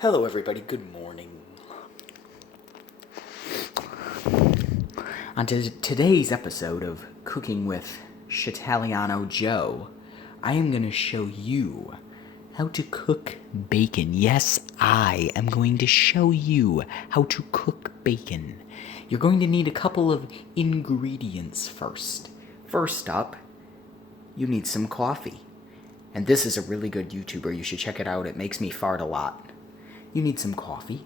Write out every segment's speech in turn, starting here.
Hello everybody, good morning. On today's episode of Cooking with Chitaliano Joe, I am going to show you how to cook bacon. Yes, I am going to show you how to cook bacon. You're going to need a couple of ingredients first. First up, you need some coffee. And this is a really good YouTuber, you should check it out, it makes me fart a lot. You need some coffee.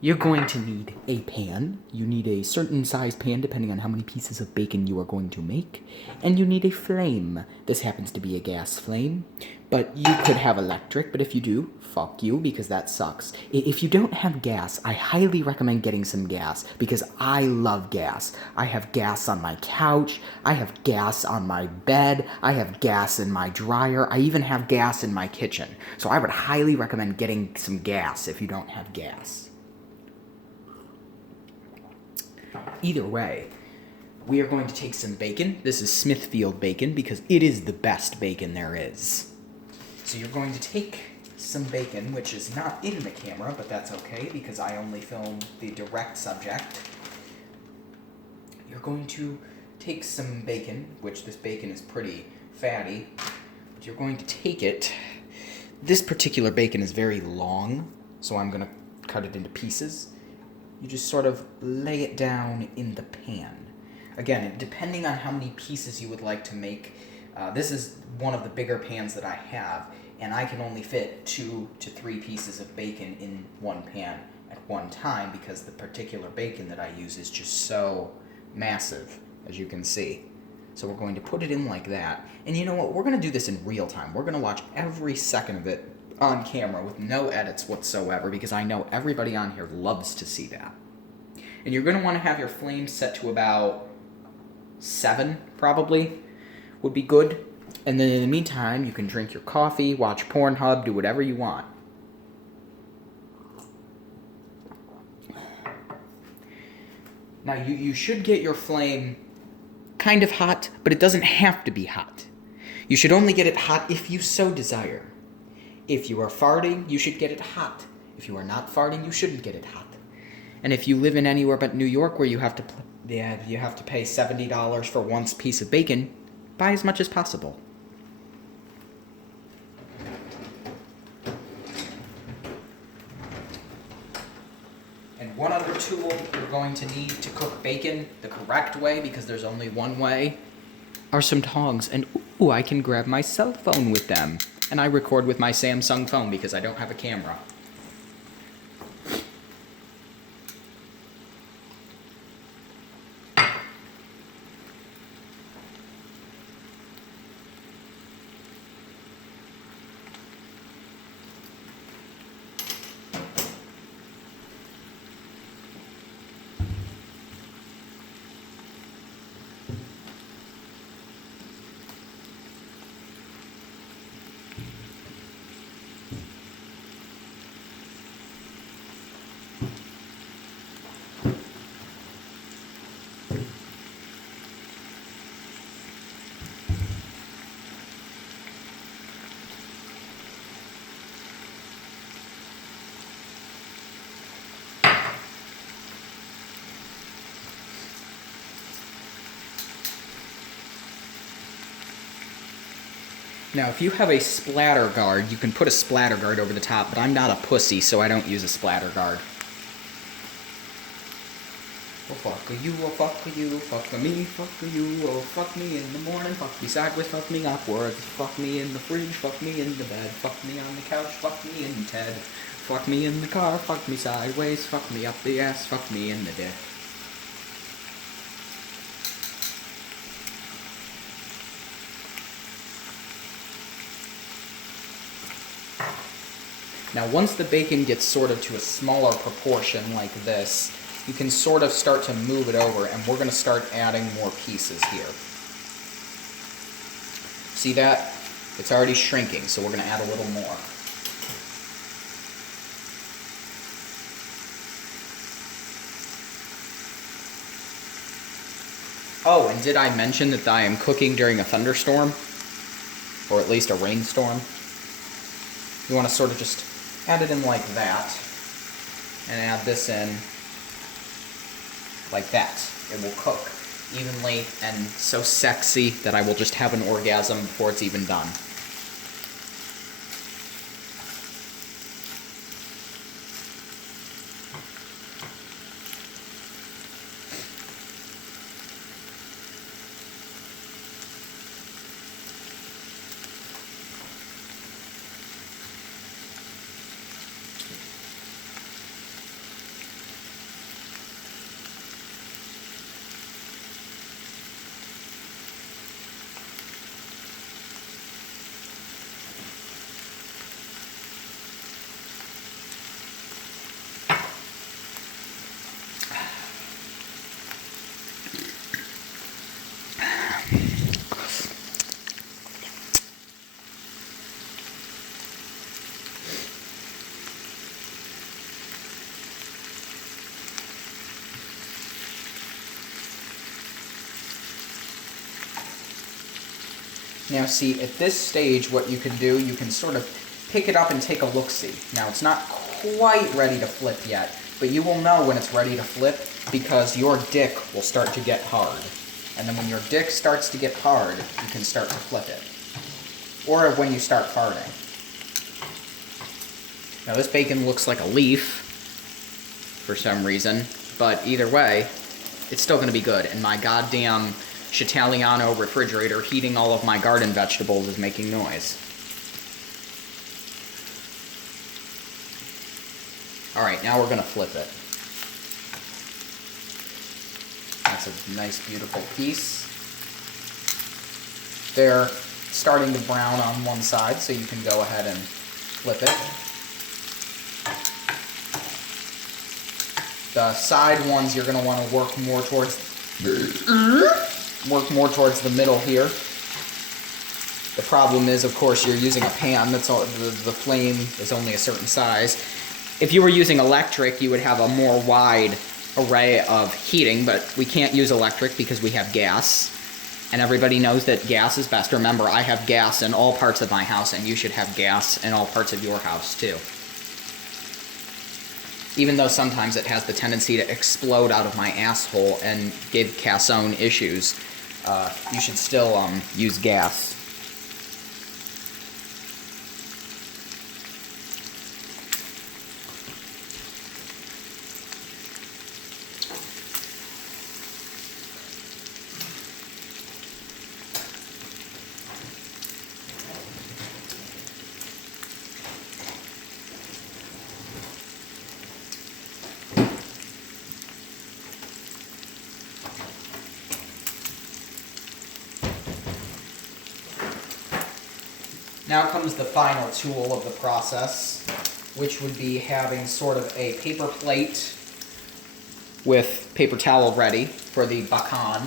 You're going to need a pan. You need a certain size pan depending on how many pieces of bacon you are going to make. And you need a flame. This happens to be a gas flame, but you could have electric, but if you do, fuck you, because that sucks. If you don't have gas, I highly recommend getting some gas, because I love gas. I have gas on my couch, I have gas on my bed, I have gas in my dryer, I even have gas in my kitchen. So I would highly recommend getting some gas if you don't have gas. Either way, we are going to take some bacon. This is Smithfield bacon because it is the best bacon there is. So you're going to take some bacon, which is not in the camera, but that's okay because I only film the direct subject. You're going to take some bacon, which this bacon is pretty fatty, but you're going to take it. This particular bacon is very long, so I'm going to cut it into pieces. You just sort of lay it down in the pan. Again, depending on how many pieces you would like to make, this is one of the bigger pans that I have, and I can only fit 2 to 3 pieces of bacon in one pan at one time because the particular bacon that I use is just so massive, as you can see. So we're going to put it in like that. And you know what? We're going to do this in real time. We're going to watch every second of it on camera with no edits whatsoever because I know everybody on here loves to see that. And you're going to want to have your flame set to about 7 probably would be good. And then in the meantime, you can drink your coffee, watch Pornhub, do whatever you want. Now you should get your flame kind of hot, but it doesn't have to be hot. You should only get it hot if you so desire. If you are farting, you should get it hot. If you are not farting, you shouldn't get it hot. And if you live in anywhere but New York where you have to pay $70 for one piece of bacon, buy as much as possible. And one other tool you're going to need to cook bacon the correct way, because there's only one way, are some tongs. And ooh, I can grab my cell phone with them. And I record with my Samsung phone because I don't have a camera. Now, if you have a splatter guard, you can put a splatter guard over the top, but I'm not a pussy, so I don't use a splatter guard. Oh, fuck you, oh, fuck you, fuck me, fuck you, oh, fuck me in the morning, fuck me sideways, fuck me upwards, fuck me in the fridge, fuck me in the bed, fuck me on the couch, fuck me in Ted, fuck me in the car, fuck me sideways, fuck me up the ass, fuck me in the dick. Now, once the bacon gets sort of to a smaller proportion like this, you can sort of start to move it over, and we're going to start adding more pieces here. See that? It's already shrinking, so we're going to add a little more. Oh, and did I mention that I am cooking during a thunderstorm? Or at least a rainstorm? You want to sort of just add it in like that, and add this in like that. It will cook evenly and so sexy that I will just have an orgasm before it's even done. Now see, at this stage what you can do, you can sort of pick it up and take a look-see. Now it's not quite ready to flip yet, but you will know when it's ready to flip because your dick will start to get hard. And then when your dick starts to get hard, you can start to flip it. Or when you start farting. Now this bacon looks like a leaf for some reason, but either way, it's still going to be good. And my goddamn Chitaliano refrigerator heating all of my garden vegetables is making noise. Alright, now we're going to flip it. That's a nice, beautiful piece. They're starting to brown on one side, so you can go ahead and flip it. The side ones you're going to want to work more towards the middle here. The problem is, of course, you're using a pan. That's all, the flame is only a certain size. If you were using electric, you would have a more wide array of heating, but we can't use electric because we have gas. And everybody knows that gas is best. Remember, I have gas in all parts of my house, and you should have gas in all parts of your house, too. Even though sometimes it has the tendency to explode out of my asshole and give Cassone issues, you should still use gas. Now comes the final tool of the process, which would be having sort of a paper plate with paper towel ready for the bacon.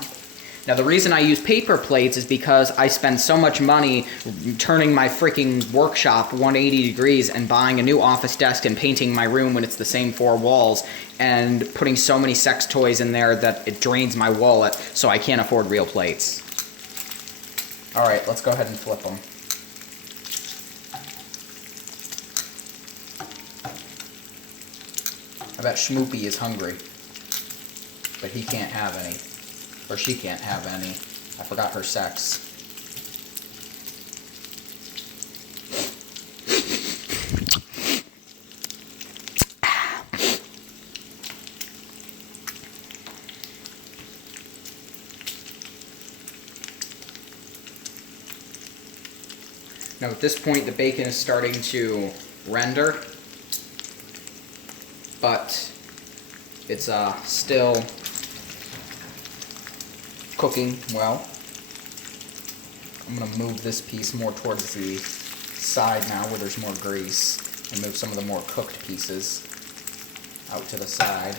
Now the reason I use paper plates is because I spend so much money turning my freaking workshop 180 degrees and buying a new office desk and painting my room when it's the same four walls and putting so many sex toys in there that it drains my wallet, so I can't afford real plates. Alright, let's go ahead and flip them. I bet Schmoopy is hungry, but he can't have any. Or she can't have any. I forgot her sex. Now at this point the bacon is starting to render, but it's still cooking well. I'm going to move this piece more towards the side now where there's more grease, and move some of the more cooked pieces out to the side.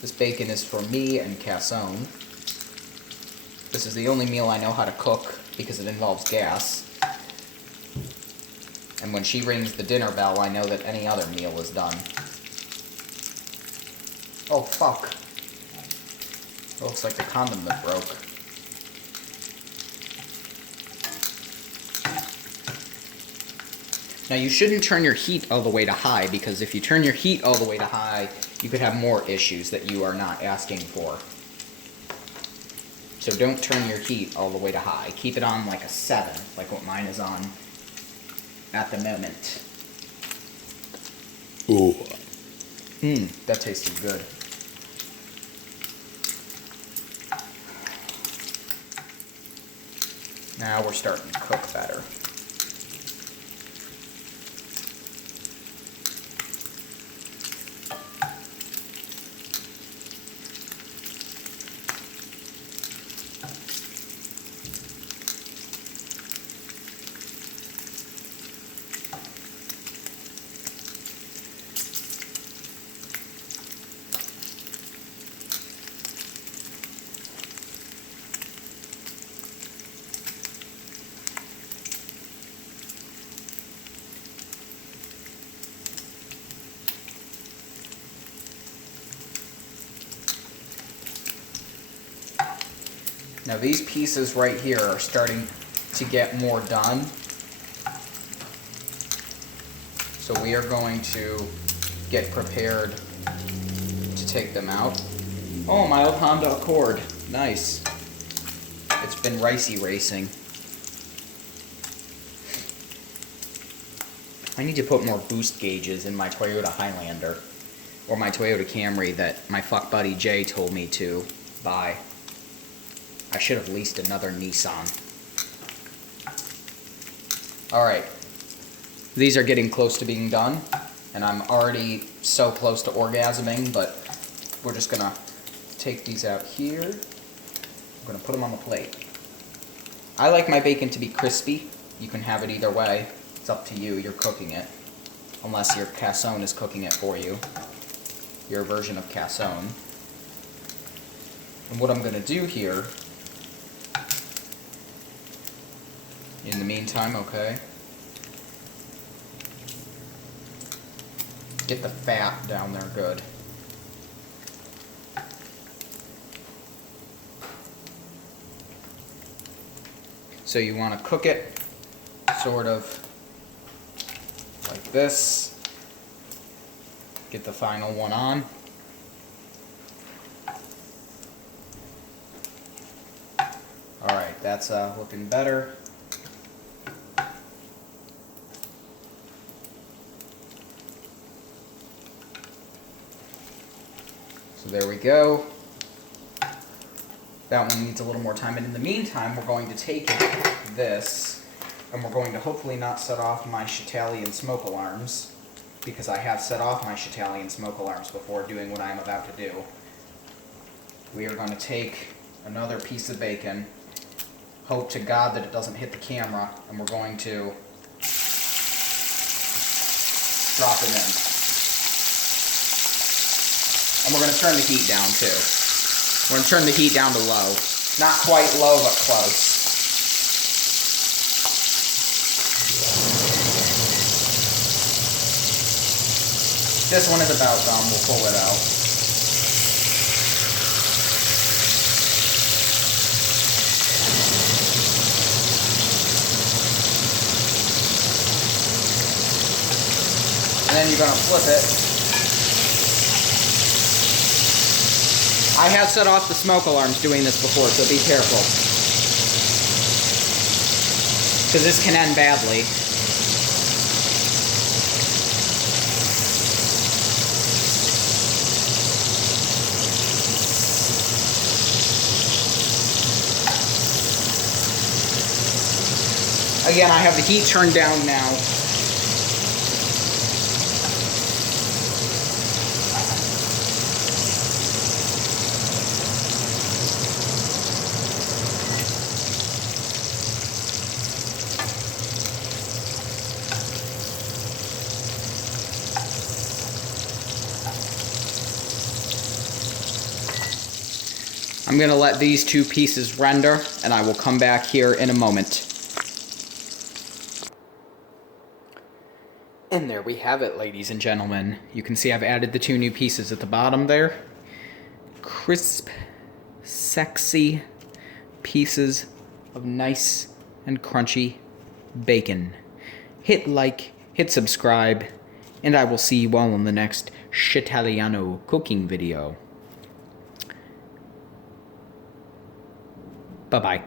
This bacon is for me and Cassone. This is the only meal I know how to cook because it involves gas. And when she rings the dinner bell, I know that any other meal is done. Oh, fuck. It looks like the condom that broke. Now you shouldn't turn your heat all the way to high, because if you turn your heat all the way to high, you could have more issues that you are not asking for. So don't turn your heat all the way to high. Keep it on like a 7, like what mine is on at the moment. Ooh. That tasted good. Now we're starting to cook better. Now these pieces right here are starting to get more done. So we are going to get prepared to take them out. Oh, my old Honda Accord. Nice. It's been ricey racing. I need to put more boost gauges in my Toyota Highlander. Or my Toyota Camry that my fuck buddy Jay told me to buy. I should have leased another Nissan. Alright. These are getting close to being done. And I'm already so close to orgasming, but we're just gonna take these out here. I'm gonna put them on the plate. I like my bacon to be crispy. You can have it either way. It's up to you. You're cooking it. Unless your cassone is cooking it for you. Your version of cassone. And what I'm gonna do here, in the meantime, okay, get the fat down there good. So you want to cook it sort of like this. Get the final one on. Alright, that's looking better. So there we go. That one needs a little more time, and in the meantime we're going to take this and we're going to hopefully not set off my Chatalian smoke alarms, because I have set off my Chatalian smoke alarms before doing what I'm about to do. We are going to take another piece of bacon, hope to God that it doesn't hit the camera, and we're going to drop it in. And we're going to turn the heat down too. We're going to turn the heat down to low. Not quite low, but close. This one is about done. We'll pull it out. And then you're going to flip it. I have set off the smoke alarms doing this before, so be careful. Because this can end badly. Again, I have the heat turned down now. I'm going to let these two pieces render, and I will come back here in a moment. And there we have it, ladies and gentlemen. You can see I've added the two new pieces at the bottom there. Crisp, sexy pieces of nice and crunchy bacon. Hit like hit subscribe, and I will see you all in the next Shitaliano cooking video. Bye-bye.